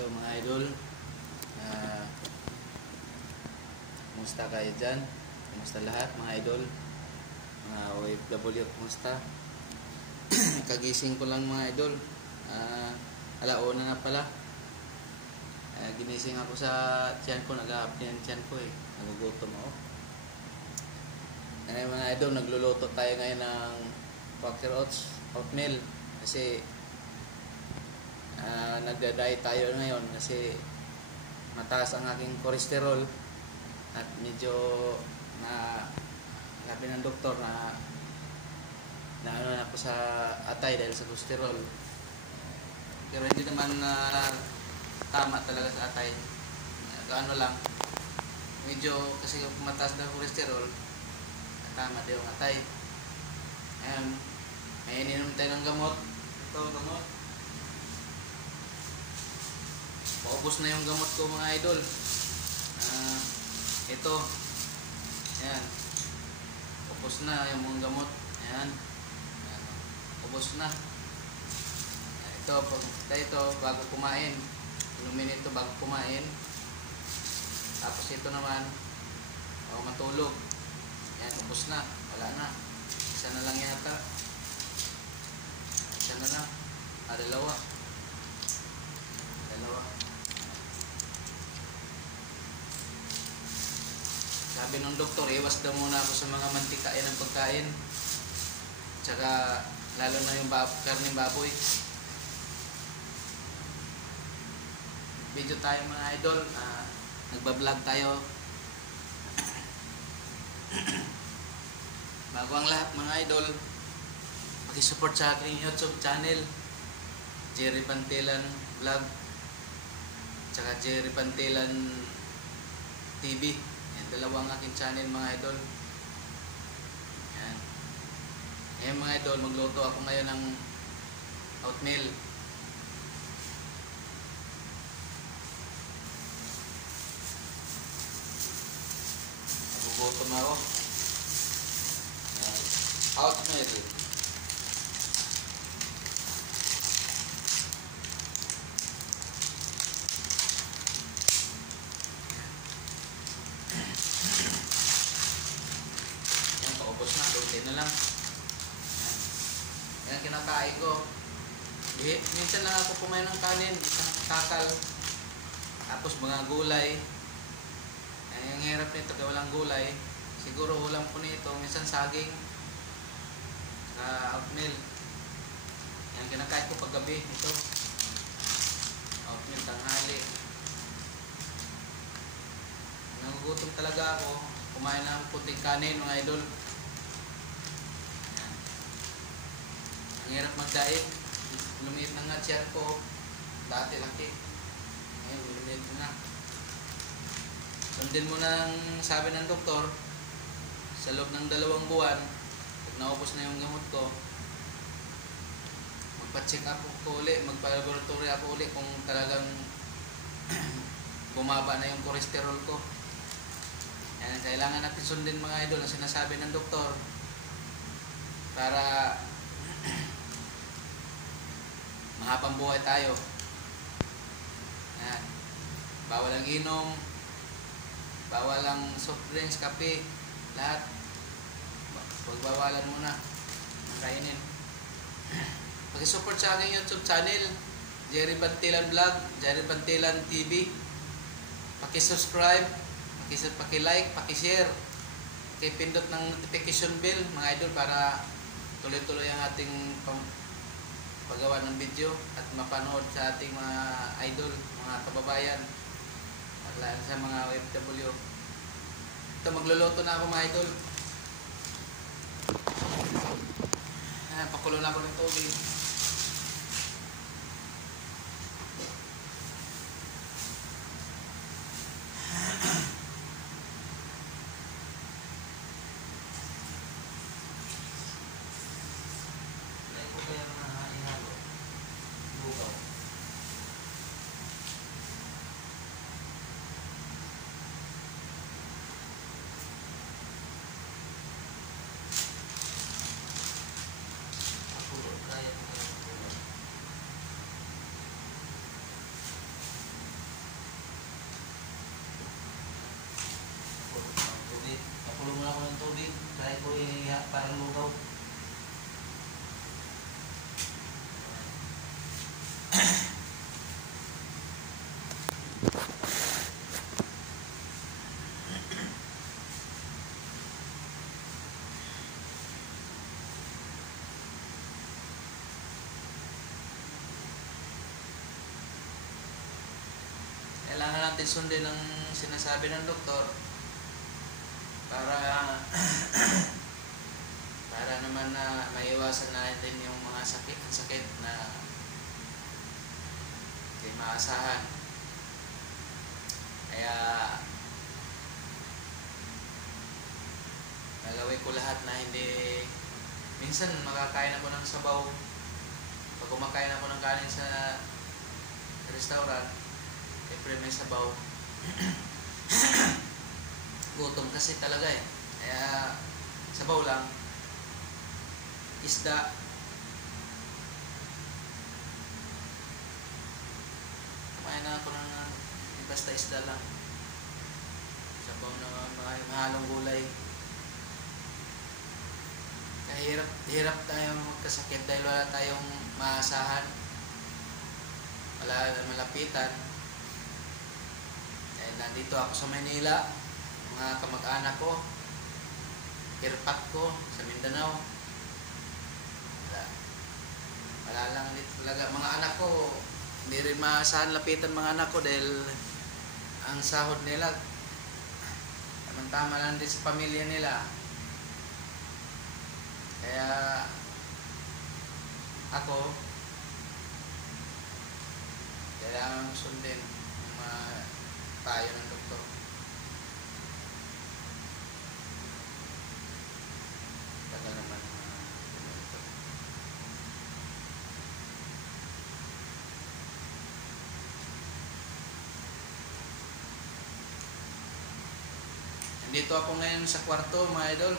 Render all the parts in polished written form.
Hello mga idol. uh, Kumusta kayo dyan? Kumusta lahat mga idol? Mga OFW, kumusta? Kagising ko lang mga idol. Alauna na pala. Ginising ako sa tiyan ko. Nag-a-apnea ang tiyan ko eh. Nagugutom ako. Mga idol, nagluluto tayo ngayon ng Quaker Oats oatmeal. Kasi nagda-diet tayo ngayon kasi mataas ang aking cholesterol at medyo na sabi ng doktor na ano na ako sa atay dahil sa cholesterol, pero hindi naman tama talaga sa atay. Ano lang, medyo kasi mataas na cholesterol, tama din yung atay. May ininom tayo ng gamot. Ito gamot, paubos na yung gamot ko mga idol. Ito, ayan, ubos na yung mga gamot. Ayan, ubos na. Ito bago kumain, inumin ito bago kumain. Tapos ito naman bago matulog. Ayan, ubos na, wala na. Isa na lang yata. Isa na lang. Dalawa. Sabi ng doktor, iwas daw muna ako sa mga mantikain ng pagkain. Tsaka lalo na yung karneng baboy. Video tayo mga idol. Nagbablog tayo. Bago ang lahat mga idol, pakisupport sa aking YouTube channel, Jerry Pantelan Vlog, tsaka Jerry Pantelan TV. Dalawang aking channel mga idol. Yan. Ngayon mga idol, magluto ako ngayon ng oatmeal. Nagugutom ako. Yan. Oatmeal. Ubos na, doon na lang. Yan kinakain ko. Minsan lang ako kumain ng kanin, isang kakal, tapos mga gulay. Ang hirap nito kaya walang gulay. Siguro ulam ko nito, minsan saging, oatmeal. Yan kinakain ko paggabi ito. Oatmeal tanghali. Nagugutom talaga ako. Kumain ng puting kanin mga idol. Ang hirap mag-diet. Lumiit na nga tiyan ko. Dati laki. Ngayon, lumiit na. Sundin mo na ang sabi ng doktor. Sa loob ng 2 buwan, pag naubos na yung gamot ko, magpa-check up ko ulit, magpa-laboratory ako ulit kung talagang bumaba na yung cholesterol ko. Yan, kailangan natin sundin mga idol ang sinasabi ng doktor para mahabang buhay tayo. Yan. Bawal ang inom, bawal ang soft drinks, kape, lahat. Pagbawalan muna ang kainin. Pag-support sa aking YouTube channel, Jerry Pantelan Vlog, Jerry Pantelan TV. Paki-subscribe, paki-like, paki-share, paki-pindot ng notification bell mga idol para tuloy-tuloy ang ating paggawa ng video at mapanood sa ating mga idol, mga kababayan at lalo sa mga OFW. Ito, magluluto na ako mga idol. Pakulo na ako ng tubig. Kaya ko parang lugaw. Kailangan natin sundin ang sinasabi ng doktor para para naman na maiwasan natin yung mga sakit na hindi maasahan. Kaya nagawin ko lahat na hindi, minsan makakain ako ng sabaw. Pag kumakain ako ng kanin sa restaurant, siyempre may sabaw. Gutom kasi talaga eh. Kaya sabaw lang. Isda. Kumain na ako ng basta isda lang. Sabaw na mga mahalong gulay. Kaya hirap tayong magkasakit dahil wala tayong maasahan. Wala malapitan. Nandito ako sa Manila, mga kamag-anak ko, irpat ko sa Mindanao. Wala lang dito talaga. Mga anak ko, hindi rin maasahan lapitan mga anak ko dahil ang sahod nila, tama lang din sa pamilya nila. Kaya ako, kailangan sundin yung mga payo ng doktor. Tagal naman ito. Nandito ako ngayon sa kwarto, mga idol.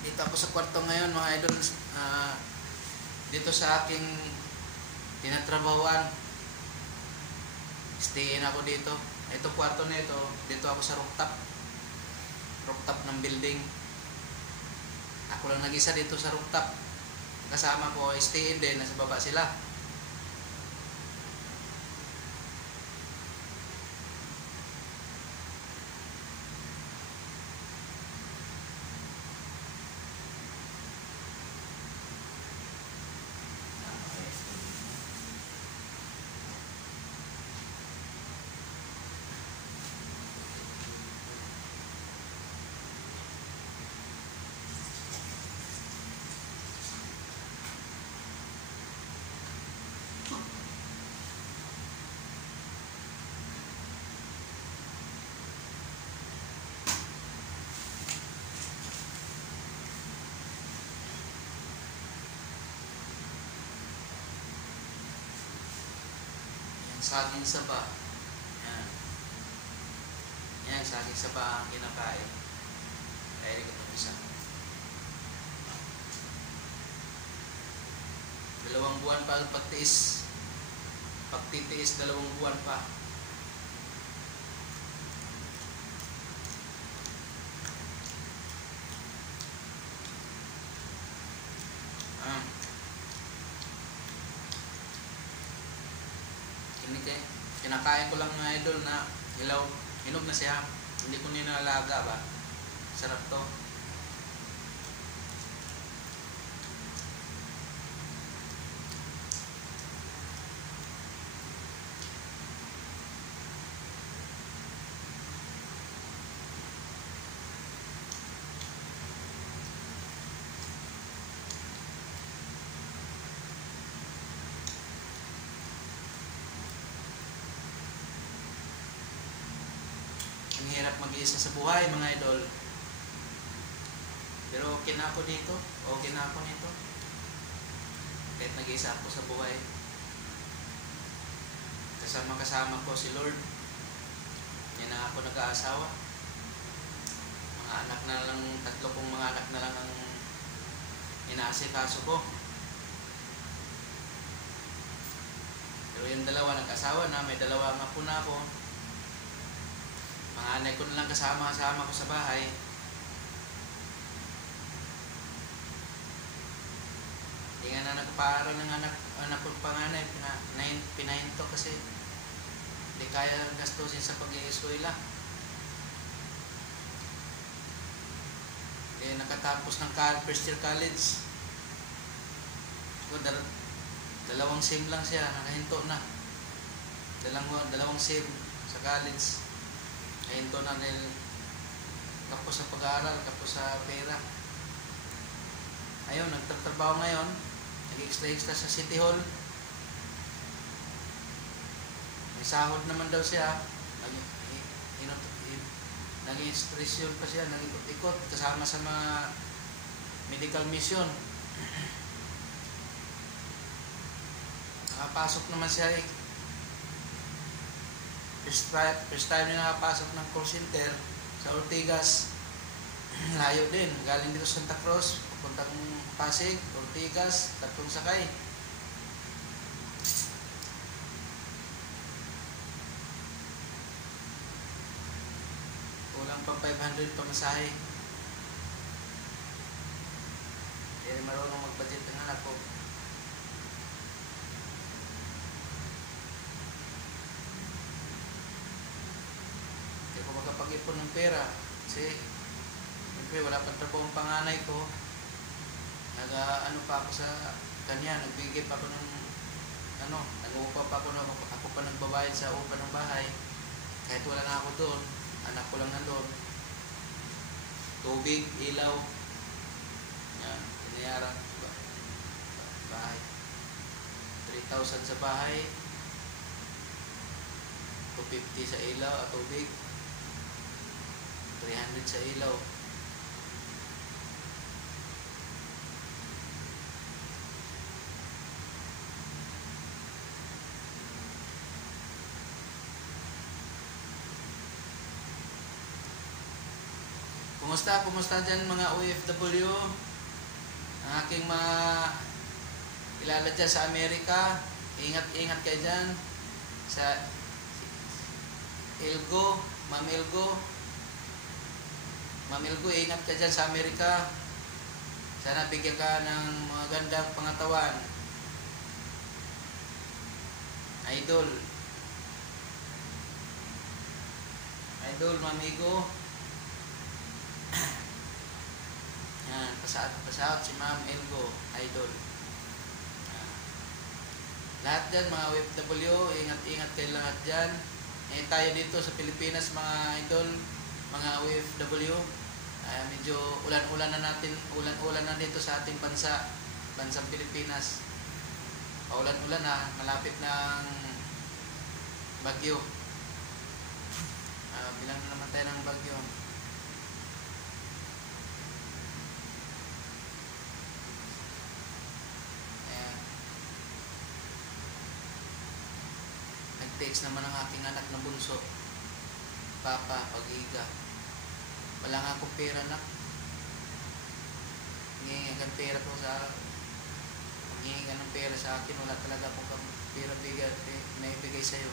Dito ako sa kwarto ngayon, mga idol. Dito sa aking tinatrabahuan. Stayin ako dito. Ito kwarto na ito. Dito ako sa rooftop. Rooftop ng building. Ako lang nag-isa dito sa rooftop. Kasama ko, stayin din. Nasa baba sila. Saging saba. Yan. Yan, saging saba ang kinakain. Kaya rin ko itong isa. 2 buwan pa ang pagtiis. Pagtitiis, 2 buwan pa. Kinakain ko lang mga idol na hilaw. Hinog na siya. Hindi ko ninalaga ba. Sarap to. Ang hirap mag-iisa sa buhay mga idol. Pero okay na ako dito. Okay na ako nito. Kahit nag-iisa ako sa buhay. Kasama ko si Lord. Hindi na ako nag-aasawa. Mga anak na lang, 3 kong mga anak na lang ang inaasikaso ko. Pero yung dalawa nag-asawa na, may dalawa nga po na ako. Mga anay ko na lang kasama ko sa bahay. Hindi nga na nagpaaral ng anak ko panganay, pinahinto kasi hindi kaya gastusin sa pag-ieskwela. Nakatapos ng first year college. Dalawang SIM lang siya, nakahinto na. Dalawang SIM sa college. Nakahinto na dahil kapos sa pag-aaral, kapos sa pera. Ayun, nagtatrabaho ngayon. Nag-extra sa City Hall. May sahod naman daw siya. Nag-instruction pa siya, nag-ikot-ikot kasama sa mga medical mission. Nakapasok naman siya first time niya nakapasok ng call center sa Ortigas. Layo din, galing dito sa Santa Cruz, papuntang Pasig, Ortigas, 3 sakay. Kulang pa 500 pamasahe. Hindi marunong mag-budget ng anak ko. Hindi ko makapag-ipon ng pera kasi siyempre wala pang trabaho ang panganay ko. Nag-ano pa ako sa kanya, nagbigay pa ako ng nag-uupa pa ako pa nagbabayad sa upa ng bahay kahit wala na ako doon. Anak ko lang nandun. Tubig, ilaw. Yan, pinayaran. Bahay. 3,000 sa bahay. 250 sa ilaw at tubig. 300 sa ilaw. Kumusta dyan mga OFW? Ang aking mga kilala dyan sa Amerika, ingat kayo dyan. Sa Elgo, Ma'am Elgo, ingat ka dyan sa Amerika. Sana bigyan ka ng mga gandang pangatawan. Idol, Ma'am Elgo. Yan, pasaot si Ma'am Elgo, idol. Lahat dyan mga OFW, ingat kayo lahat dyan. Tayo dito sa Pilipinas mga idol, mga OFW, medyo ulan-ulan na dito sa ating bansang Pilipinas. Paulan-ulan na, malapit ng bagyo. Bilang na naman tayo ng bagyo. Text naman ang aking anak na bunso, Papa, pag-iga, wala nga akong pera na. Hingi ang pera ko paghingi ka ng pera sa akin, wala talaga akong pera na ibigay sa'yo.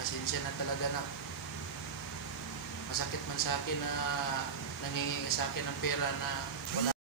Pasensya na talaga na. Masakit man sa akin na nangingi sa akin ng pera na wala.